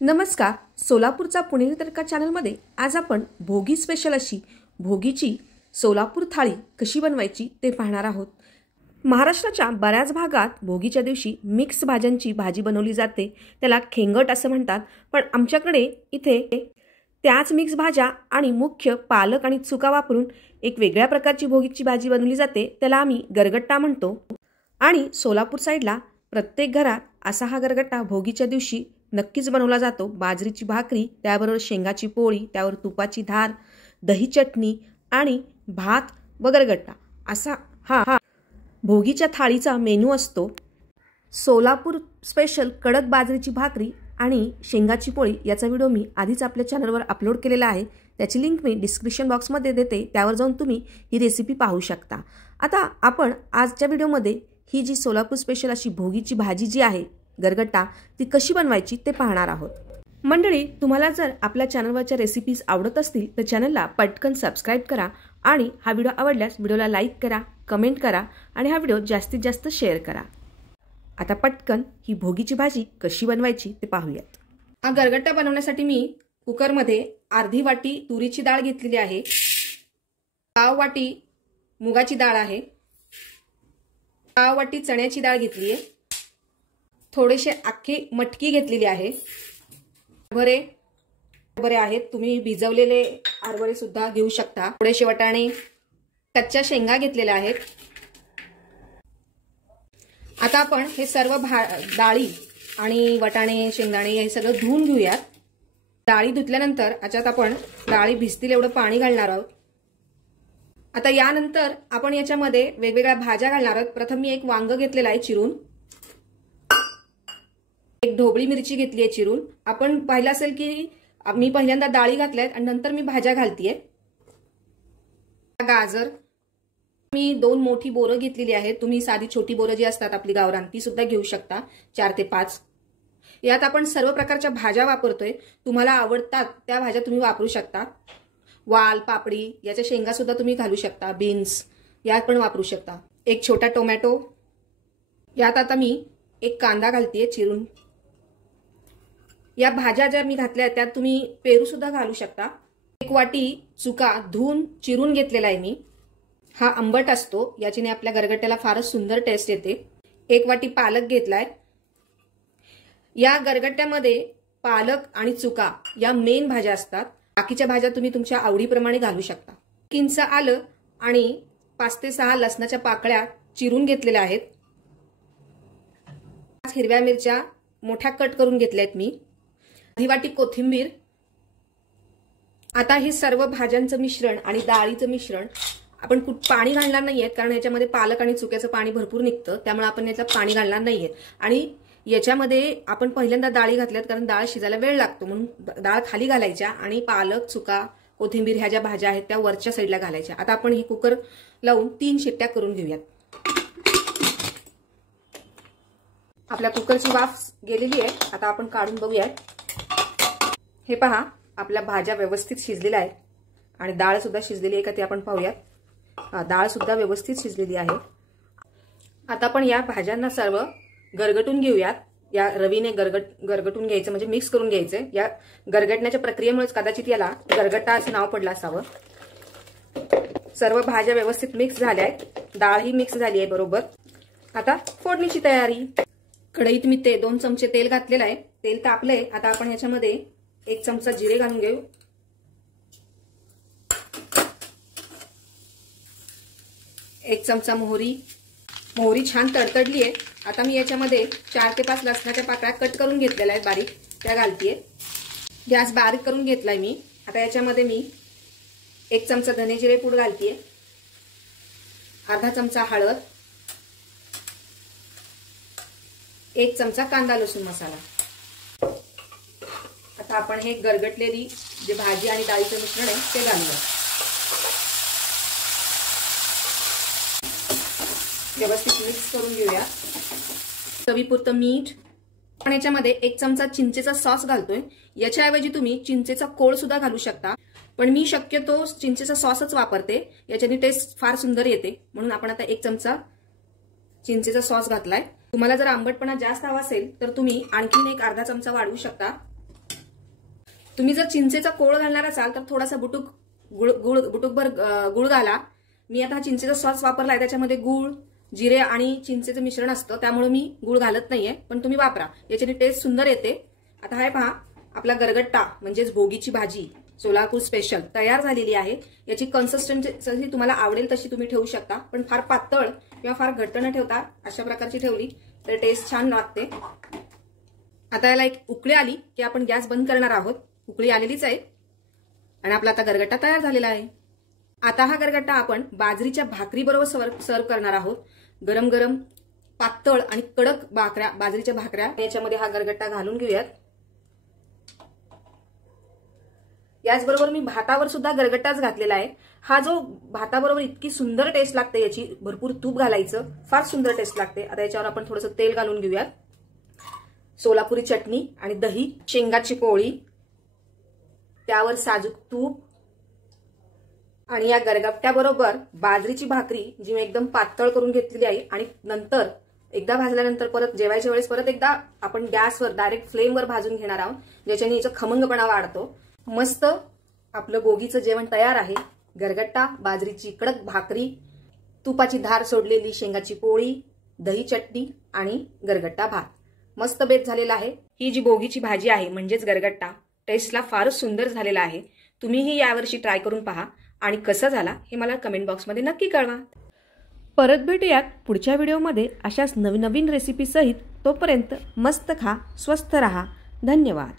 नमस्कार, सोलापूरचा पुणेरी तडका चॅनलमध्ये आज आपण भोगी स्पेशल अशी भोगीची सोलापूर थाळी कशी बनवायची ते पाहणार आहोत। महाराष्ट्राच्या बऱ्याच भागात भोगीच्या दिवशी मिक्स भाज्यांची भाजी बनवली जाते, त्याला खेंगट असं म्हणतात। पण आमच्याकडे इथे त्याच मिक्स भाज्या आणि मुख्य पालक आणि चुका वापरून एक वेगळ्या प्रकारची भोगीची भाजी बनवली जाते, त्याला आम्ही गरगट्टा म्हणतो। आणि सोलापूर साइडला प्रत्येक घरात असा हा गरगट्टा भोगीच्या दिवशी नक्कीच बनवला जातो। बाजरीची भाकरी, त्याबरोबर शेंगाची पोळी, त्यावर तुपाची धार, दही चटणी आणि भात व गरगट्टा असा हा भोगीच्या थाळीचा मेनू असतो। सोलापूर स्पेशल कडक बाजरीची भाकरी आणि शेंगाची पोळी याचा व्हिडिओ मी आधीच आपल्या चॅनलवर अपलोड केलेला आहे, त्याची लिंक मी डिस्क्रिप्शन बॉक्समध्ये देते, त्यावर जाऊन तुम्ही ही रेसिपी पाहू शकता। आता आपण आजच्या व्हिडिओमध्ये ही जी सोलापूर स्पेशल अशी भोगीची भाजी जी आहे गरगट्टा ती कशी बनवायची ते पाहणार आहोत। मंडळी, तुम्हाला जर आपल्या चॅनलवरच्या रेसिपीज आवडत असतील तर चॅनलला पटकन सबस्क्राइब करा आणि हा व्हिडिओ आवडल्यास व्हिडिओला लाईक करा, कमेंट करा आणि हा व्हिडिओ जास्तीत जास्त शेअर करा। आता पटकन ही भोगीची भाजी कशी बनवायची ते पाहूयात। हा गरगट्टा बनवण्यासाठी मी कुकरमध्ये अर्धी वाटी तुरीची डाळ घेतलेली आहे, पाव वाटी मुगाची डाळ आहे, पाव वाटी चण्याची डाळ घेतली आहे, थोडेसे अख्खे मटकी घेतलेली आहे, हरभरे आहेत, तुम्ही भिजवलेले हरभरे सुद्धा घेऊ शकता, थोडेसे वाटाणे, कच्च्या शेंगा घेतलेल्या आहेत। आता आपण हे सर्व डाळी आणि वाटाणे शेंगदाणे हे सगळं धुवून घेऊयात। डाळी धुतल्यानंतर याच्यात आपण डाळी भिजतील एवढं पाणी घालणार आहोत। आता यानंतर आपण याच्यामध्ये वेगवेगळ्या भाज्या घालणार आहोत। प्रथम मी एक वांग घेतलेला आहे चिरून, एक ढोबळी मिरची घेतली आहे चिरून। आपण पाहिलं असेल की मी पहिल्यांदा डाळी घातल्यात आणि नंतर मी भाज्या घालतीये। गाजर, मी 2 मोठी बोरं घेतलेली आहेत, तुम्ही साधी छोटी बोरं जी असतात आपली गावरान ती सुद्धा घेऊ शकता, 4 ते 5। यात आपण सर्व प्रकारच्या भाज्या वापरतोय, तुम्हाला आवडतात त्या भाज्या तुम्ही वापरू शकता। वाल, पापडी याच्या शेंगा सुद्धा तुम्ही घालू शकता, बीन्स यात पण वापरू शकता। एक छोटा टोमॅटो, यात आता मी एक कांदा घालतीये चिरून। या भाज्या ज्या मी घातल्या त्यात तुम्ही पेरू सुद्धा घालू शकता। एक वाटी चुका धुवून चिरून घेतलेला आहे मी, हा आंबट असतो, याच्याने आपल्या गरगट्ट्याला फारच सुंदर टेस्ट येते। एक वाटी पालक घेतलाय। या गरगट्ट्यामध्ये पालक आणि चुका या मेन भाज्या असतात, बाकीच्या भाज्या तुम्ही तुमच्या आवडीप्रमाणे घालू शकता। 1 इंच आलं आणि 5 ते 6 लसणाच्या पाकळ्या चिरून घेतलेल्या आहेत। 5 हिरव्या मिरच्या मोठ्या कट करून घेतल्या आहेत मी, अर्धी वाटी कोथिंबीर। आता हे सर्व भाज्यांचं मिश्रण आणि डाळीचं मिश्रण आपण पाणी घालणार नाहीये, कारण याच्यामध्ये पालक आणि चुक्याचं पाणी भरपूर निघतं, त्यामुळे आपण याच्यात पाणी घालणार नाहीये। आणि याच्यामध्ये आपण पहिल्यांदा डाळी घातल्यात कारण डाळ शिजायला वेळ लागतो, म्हणून डाळ खाली घालायच्या आणि पालक, चुका, कोथिंबीर ह्या ज्या भाज्या आहेत त्या वरच्या साईडला घालायच्या। आता आपण ही कुकर लावून 3 शिट्ट्या करून घेऊयात। आपल्या कुकरची वाफ गेलेली आहे, आता आपण काढून बघूयात। हे पहा, आपल्या भाज्या व्यवस्थित शिजलेल्या आहेत आणि डाळ सुद्धा शिजलेली आहे का ते आपण पाहूयात। डाळ सुद्धा व्यवस्थित शिजलेली आहे। आता आपण या भाज्यांना सर्व गरगटून घेऊयात। या रवीने गरगटून घ्यायचं म्हणजे मिक्स करून घ्यायचं। या गरगटण्याच्या प्रक्रियेमुळेच कदाचित याला गरगट्टा असं नाव पडलं असावं। सर्व भाज्या व्यवस्थित मिक्स झाल्या आहेत, डाळ ही मिक्स झाली आहे बरोबर। आता फोडणीची तयारी। कढईत मी 2 चमचे तेल घातलेलं आहे, तेल तापलंय। आता आपण याच्यामध्ये 1 चमचा जिरे घालून घेऊ, 1 चमचा मोहरी छान तडतडली आहे। आता मी याच्यामध्ये 4 ते 5 लसणाच्या पाकळ्या कट करून घेतलेल्या आहेत बारीक, त्या घालतीये। गॅस बारीक करून घेतलाय मी। आता याच्यामध्ये मी 1 चमचा धने जिरे पूड घालतीये, अर्धा चमचा हळद, 1 चमचा कांदा लसूण मसाला। आता आपण हे गरगटलेली जे भाजी आणि डाळीचं मिश्रण आहे ते घालूया, व्यवस्थित मिक्स करून घेऊया। चवीपुरतं मीठ, आपण याच्यामध्ये 1 चमचा चिंचेचा सॉस घालतोय, याच्याऐवजी तुम्ही चिंचेचा कोळ सुद्धा घालू शकता, पण मी शक्यतो चिंचेचा सॉसच वापरते, याच्याने टेस्ट फार सुंदर येते, म्हणून आपण आता 1 चमचा चिंचेचा सॉस घातलाय। तुम्हाला जर आंबटपणा जास्त हवा असेल तर तुम्ही आणखीन एक अर्धा चमचा वाढवू शकता। तुम्ही जर चिंचेचा कोळ घालणार असाल तर थोडासा बुटुकभर गुळ घाला. मी आता हा चिंचेचा सॉस वापरलाय, त्याच्यामध्ये गुळ, जिरे आणि चिंचेचं मिश्रण असतं, त्यामुळे मी गुळ घालत नाहीये, पण तुम्ही वापरा, याच्याने टेस्ट सुंदर येते. आता हे पहा, आपला गरगट्टा म्हणजेच भोगीची भाजी सोलापूर स्पेशल तयार झालेली आहे. याची कन्सिस्टन्सी तुम्हाला आवडेल तशी तुम्ही ठेवू शकता, पण फार पातळ किंवा फार घट्ट न ठेवता अशा प्रकारची ठेवली तर टेस्ट छान लागते. आता याला एक उकळी आली की आपण गॅस बंद करणार आहोत. उकळी आलेलीच आहे आणि आपला आता गरगट्टा तयार झालेला आहे. आता हा गरगट्टा आपण बाजरीच्या भाकरी बरोबर सर्व करणार आहोत. गरम गरम पातळ आणि कडक बाजरीच्या भाकऱ्या याच्यामध्ये हा गरगट्टा घालून घेऊयात. याचबरोबर मी भातावर सुद्धा गरगट्टाच घातलेला आहे. हा जो भाताबरोबर इतकी सुंदर टेस्ट लागते याची, भरपूर तूप घालायचं, फार सुंदर टेस्ट लागते. आता याच्यावर आपण थोडंसं तेल घालून घेऊयात. सोलापुरी चटणी आणि दही, शेंगाची पोळी, त्यावर साजूक तूप आणि या गरगट्ट्याबरोबर बाजरीची भाकरी जी मी एकदम पातळ करून घेतलेली आहे. आणि नंतर एकदा भाजल्यानंतर परत जेवायच्या वेळेस परत एकदा आपण गॅसवर डायरेक्ट फ्लेमवर भाजून घेणार आहोत, ज्याच्याने याचा खमंगपणा वाढतो. मस्त आपलं भोगीचं जेवण तयार आहे. गरगट्टा, बाजरीची कडक भाकरी, तुपाची धार सोडलेली शेंगाची पोळी, दही चटणी आणि गरगट्टा भात. मस्त बेत झालेला आहे. ही जी भोगीची भाजी आहे म्हणजेच गरगट्टा टेस्टला फारच सुंदर झालेला आहे. तुम्हीही यावर्षी ट्राय करून पहा आणि कसं झाला हे मला कमेंट बॉक्समध्ये नक्की कळवा. परत भेटूयात पुढच्या व्हिडिओमध्ये अशाच नवीन रेसिपी सहित. तोपर्यंत मस्त खा, स्वस्थ रहा. धन्यवाद.